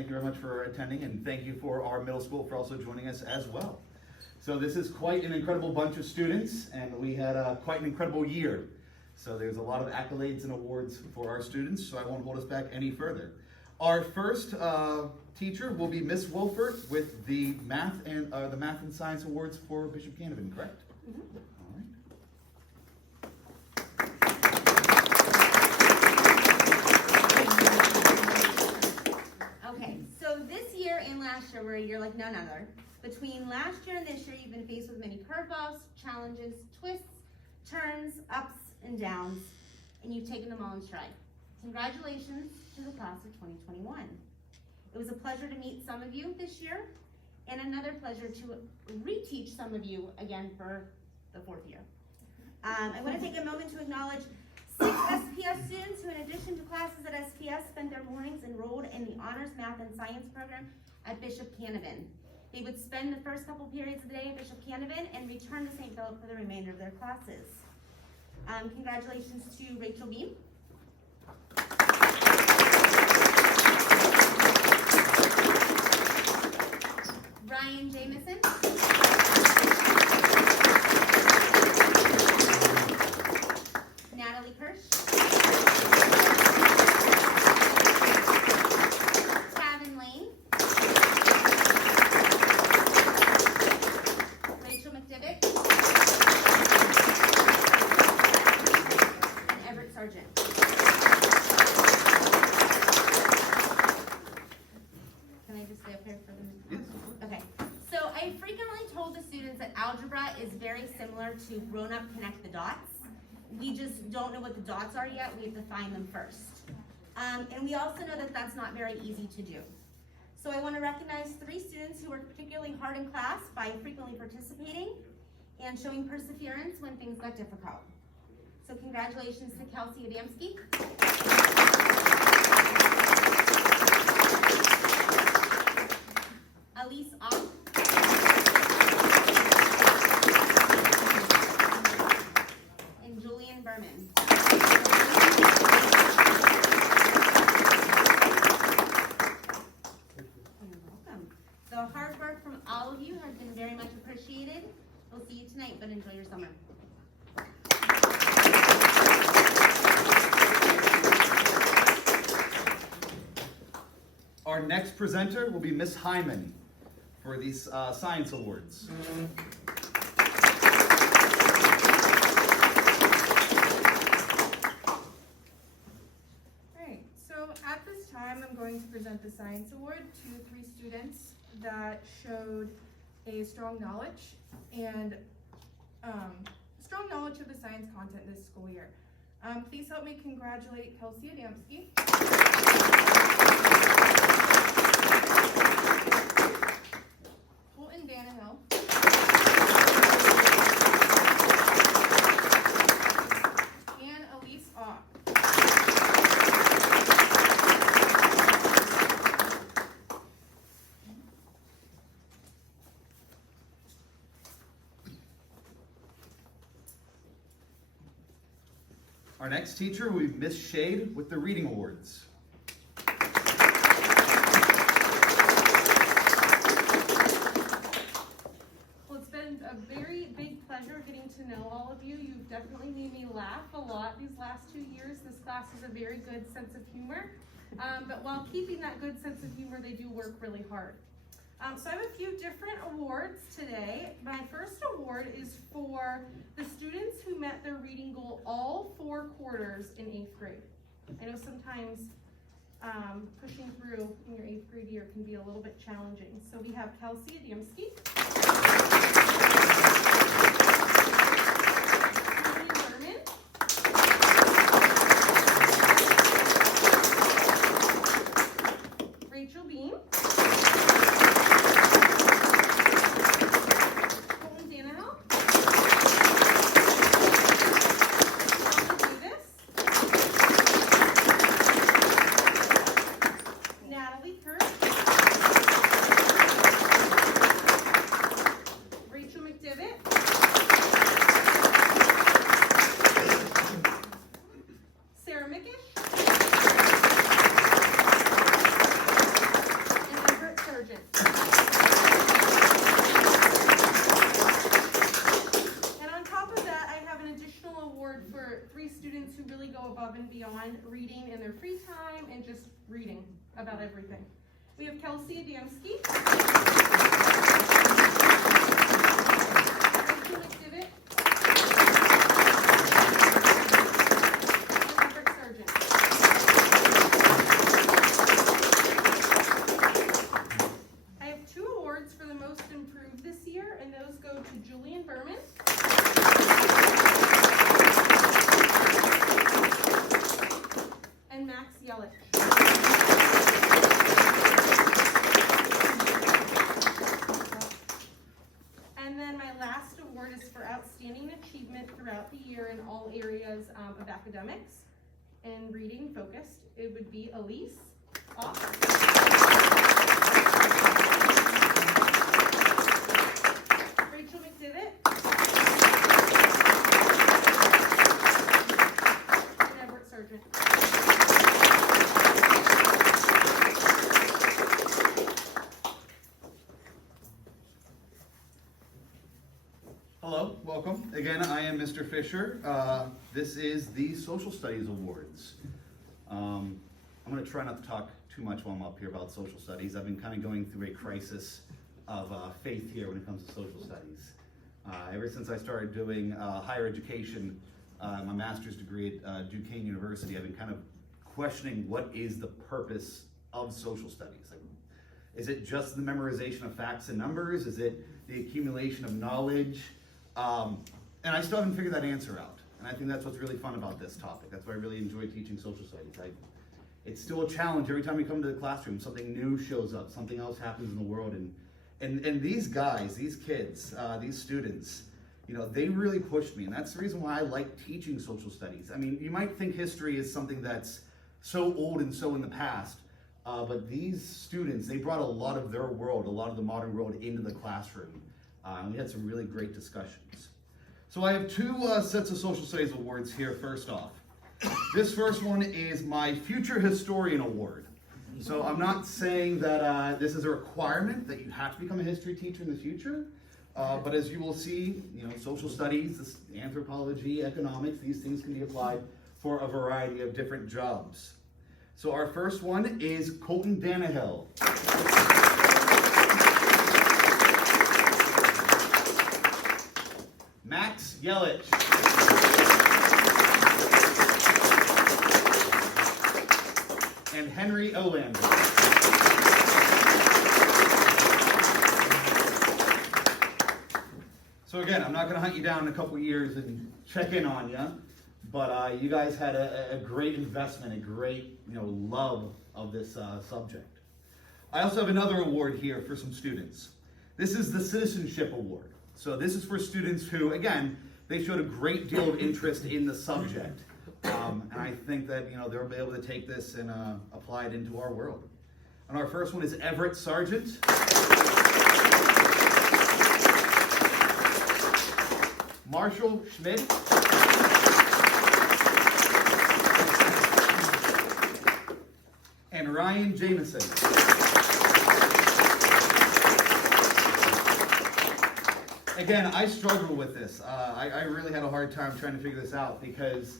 Thank you very much for attending, and thank you for our middle school for also joining us as well. So this is quite an incredible bunch of students, and we had quite an incredible year. So there's a lot of accolades and awards for our students, so I won't hold us back any further. Our first teacher will be Miss Wolfert with the Math and Science Awards for Bishop Canavan, correct? Mm-hmm. Last year, we're a year like none other. Between last year and this year, you've been faced with many curveballs, challenges, twists, turns, ups, and downs, and you've taken them all in stride. Congratulations to the class of 2021. It was a pleasure to meet some of you this year, and another pleasure to reteach some of you again for the fourth year. I want to take a moment to acknowledge 6 SPS students who, in addition to classes at SPS, spent their mornings enrolled in the Honors Math and Science program at Bishop Canavan. They would spend the first couple periods of the day at Bishop Canavan and return to St. Philip for the remainder of their classes. Congratulations to Rachel Beam. Ryan Jamison. Natalie Kirsch. Kevin Lane. Rachel McDivitt. And Everett Sargent. Can I just stay up here for the Yes. Okay. So I frequently told the students that algebra is very similar to grown-up connect the dots. We just don't know what the dots are yet. We have to find them first. And we also know that that's not very easy to do. So I want to recognize 3 students who worked particularly hard in class by frequently participating and showing perseverance when things got difficult. So congratulations to Kelsey Adamski. Elise Ott. And Julian Berman. You're welcome. The hard work from all of you has been very much appreciated. We'll see you tonight, but enjoy your summer. Our next presenter will be Miss Hyman for these Science Awards. Alright, so at this time I'm going to present the Science Award to 3 students that showed a strong knowledge of the science content this school year. Please help me congratulate Kelsey Adamski. Colton Danahill. And Elise Ott. Our next teacher will be Miss Shade with the Reading Awards. Well, it's been a very big pleasure getting to know all of you. You've definitely made me laugh a lot these last 2 years. This class has a very good sense of humor. But while keeping that good sense of humor, they do work really hard. So I have a few different awards today. My first award is for the students who met their reading goal all 4 quarters in 8th grade. I know sometimes pushing through in your 8th grade year can be a little bit challenging. So we have Kelsey Adamski, Julian Berman, Rachel Beam, Rachel McDivitt, everything about everything. We have Kelsey Adamski. Rachel McDivitt. And Everett Sargent. I have 2 awards for the most improved this year, and those go to Julian Berman. And Max Yelich. And then my last award is for outstanding achievement throughout the year in all areas of academics and reading focused. It would be Elise Off. Rachel McDivitt. And Everett Sargent. Hello, welcome. Again, I am Mr. Fisher. This is the Social Studies Awards. I'm going to try not to talk too much while I'm up here about social studies. I've been kind of going through a crisis of faith here when it comes to social studies. Ever since I started doing higher education, my master's degree at Duquesne University, I've been kind of questioning what is the purpose of social studies. Like, is it just the memorization of facts and numbers? Is it the accumulation of knowledge? And I still haven't figured that answer out. And I think that's what's really fun about this topic. That's why I really enjoy teaching social studies. It's still a challenge. Every time we come to the classroom, something new shows up, something else happens in the world. And these guys, these kids, these students, you know, they really pushed me. And that's the reason why I like teaching social studies. I mean, you might think history is something that's so old and so in the past. But these students, they brought a lot of their world, a lot of the modern world into the classroom. And we had some really great discussions. So I have 2 sets of social studies awards here first off. This first one is my Future Historian Award. So I'm not saying that this is a requirement that you have to become a history teacher in the future. But as you will see, you know, social studies, anthropology, economics, these things can be applied for a variety of different jobs. So our first one is Colton Danahill. Max Yelich. And Henry Olander. So again, I'm not going to hunt you down in a couple years and check in on you, but you guys had a great investment, a great love of this subject. I also have another award here for some students. This is the Citizenship Award. So this is for students who, again, they showed a great deal of interest in the subject. And I think that they'll be able to take this and apply it into our world. And our first one is Everett Sargent. Marshall Schmidt. And Ryan Jameson. Again, I struggled with this. I really had a hard time trying to figure this out because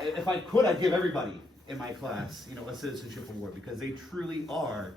if I could, I'd give everybody in my class, a citizenship award because they truly are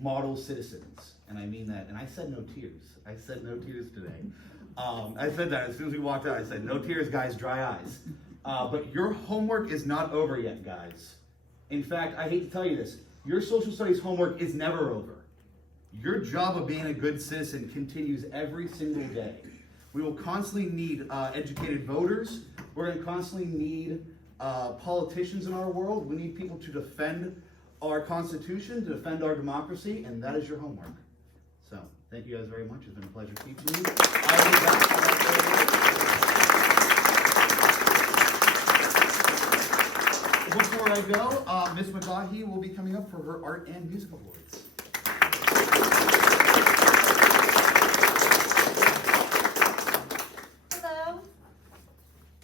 model citizens, and I mean that. And I said no tears. I said no tears today. I said that as soon as we walked out. I said no tears, guys, dry eyes. But your homework is not over yet, guys. In fact, I hate to tell you this, your social studies homework is never over. Your job of being a good citizen continues every single day. We will constantly need educated voters. We're going to constantly need politicians in our world. We need people to defend our Constitution, to defend our democracy, and that is your homework. So, thank you guys very much. It's been a pleasure teaching you. I'll be back. Before I go, Ms. McGahee will be coming up for her Art and Music Awards. Hello.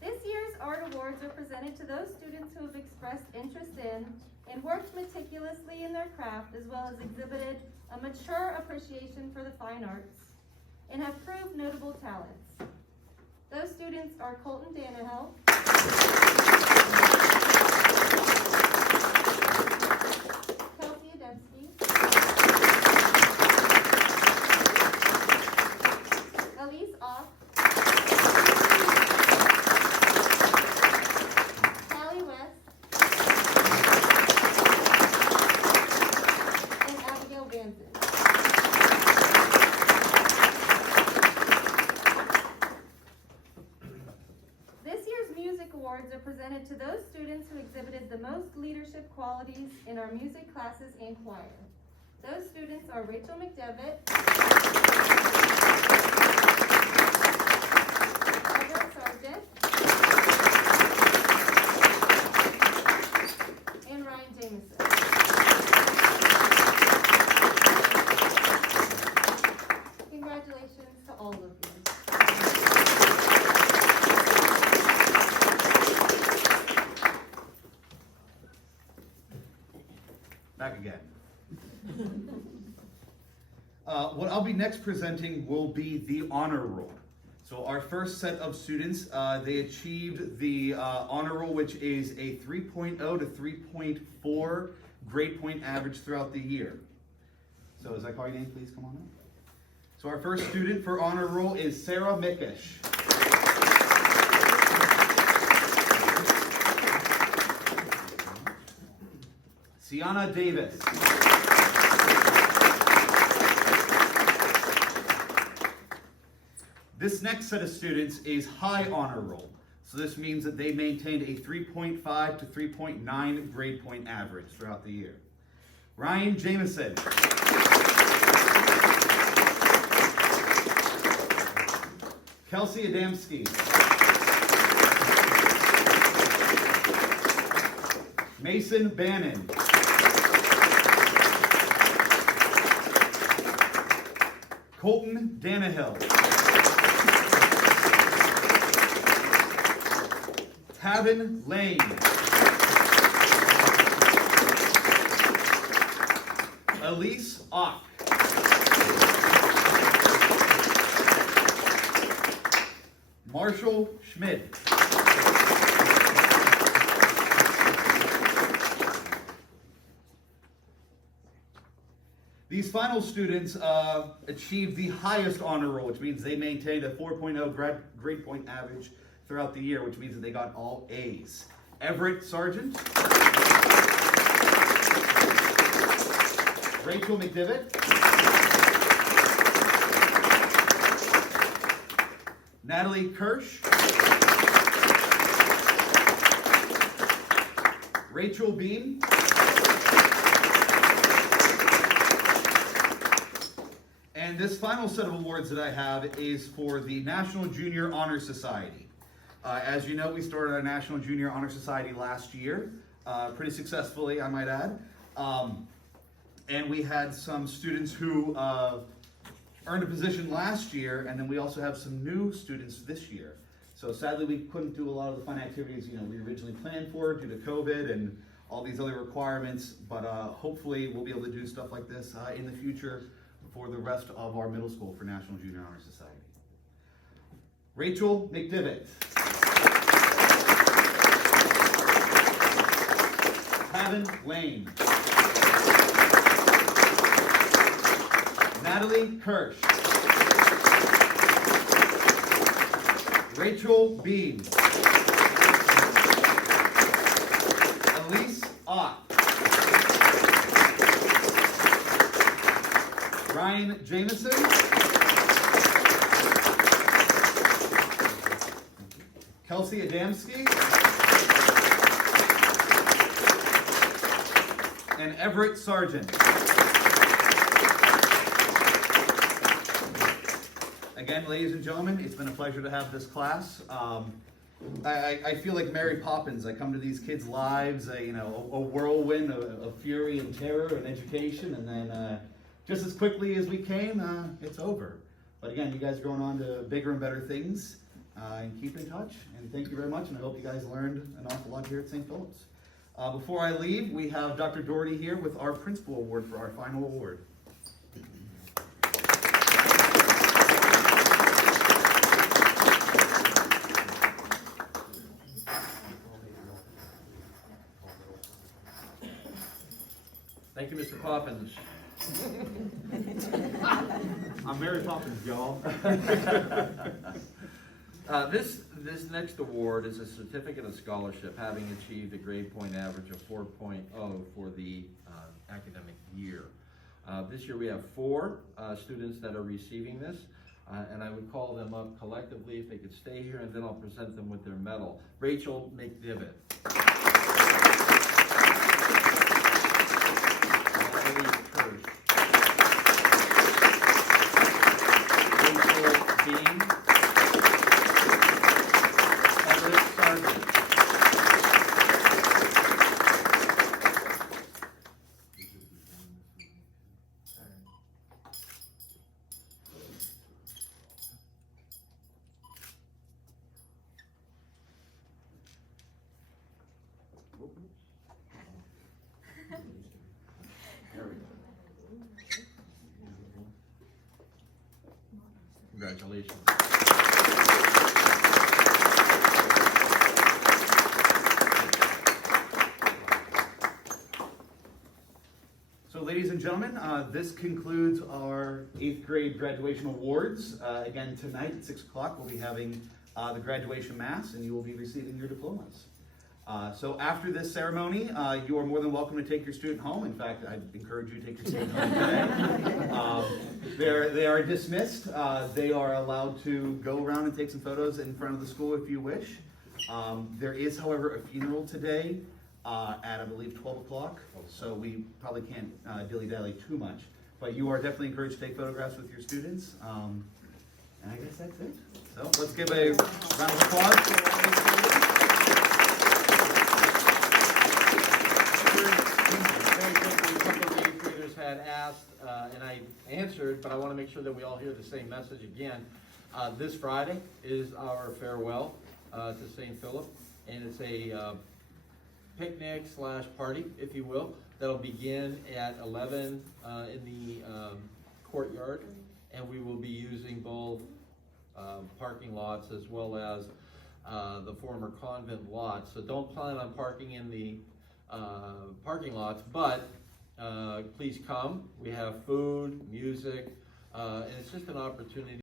This year's Art Awards are presented to those students who have expressed interest in and worked meticulously in their craft, as well as exhibited a mature appreciation for the fine arts and have proved notable talents. Those students are Colton Danahill, leadership qualities in our music classes and choir. Those students are Rachel McDevitt, Everett Sargent, and Ryan Jameson. Congratulations to all of you. Back again. What I'll be next presenting will be the honor roll. So our first set of students, they achieved the honor roll, which is a 3.0 to 3.4 grade point average throughout the year. So as I call your name, please come on up. So our first student for honor roll is Sarah Mickish. Sienna Davis. This next set of students is high honor roll. So this means that they maintained a 3.5 to 3.9 grade point average throughout the year. Ryan Jameson. Kelsey Adamski. Mason Bannon. Colton Danahill. Tavin Lane. Elise Ock. Marshall Schmidt. These final students achieved the highest honor roll, which means they maintained a 4.0 grade point average throughout the year, which means that they got all A's. Everett Sargent. Rachel McDevitt. Natalie Kirsch. Rachel Beam. And this final set of awards that I have is for the National Junior Honor Society. As you know, we started our National Junior Honor Society last year, pretty successfully, I might add. And we had some students who earned a position last year, and then we also have some new students this year. So sadly, we couldn't do a lot of the fun activities we originally planned for due to COVID and all these other requirements, but hopefully we'll be able to do stuff like this in the future for the rest of our middle school for National Junior Honor Society. Rachel McDevitt. Tavin Lane. Natalie Kirsch. Rachel Beam. Elise Ott. Ryan Jameson. Kelsey Adamski. And Everett Sargent. Again, ladies and gentlemen, it's been a pleasure to have this class. I feel like Mary Poppins. I come to these kids' lives, a whirlwind of fury and terror and education, and then just as quickly as we came, it's over. But again, you guys are going on to bigger and better things, and keep in touch. And thank you very much, and I hope you guys learned an awful lot here at St. Philip's. Before I leave, we have Dr. Doherty here with our Principal Award for our final award. Thank you, Mr. Poppins. I'm Mary Poppins, y'all. This next award is a certificate of scholarship, having achieved a grade point average of 4.0 for the academic year. This year we have 4 students that are receiving this, and I would call them up collectively if they could stay here, and then I'll present them with their medal. Rachel McDevitt. Congratulations. So ladies and gentlemen, this concludes our 8th grade graduation awards. Again, tonight at 6 o'clock, we'll be having the graduation mass, and you will be receiving your diplomas. So after this ceremony, you are more than welcome to take your student home. In fact, I encourage you to take your student home today. They are dismissed. They are allowed to go around and take some photos in front of the school if you wish. There is, however, a funeral today at, I believe, 12 o'clock. So we probably can't dilly-dally too much. But you are definitely encouraged to take photographs with your students. And I guess that's it. So let's give a round of applause for all these students. Very quickly, a couple of the 8th graders had asked, and I answered, but I want to make sure that we all hear the same message again. This Friday is our farewell to St. Philip, and it's a picnic / party, if you will, that'll begin at 11 in the courtyard, and we will be using both parking lots as well as the former convent lots. So don't plan on parking in the parking lots, but please come. We have food, music, and it's just an opportunity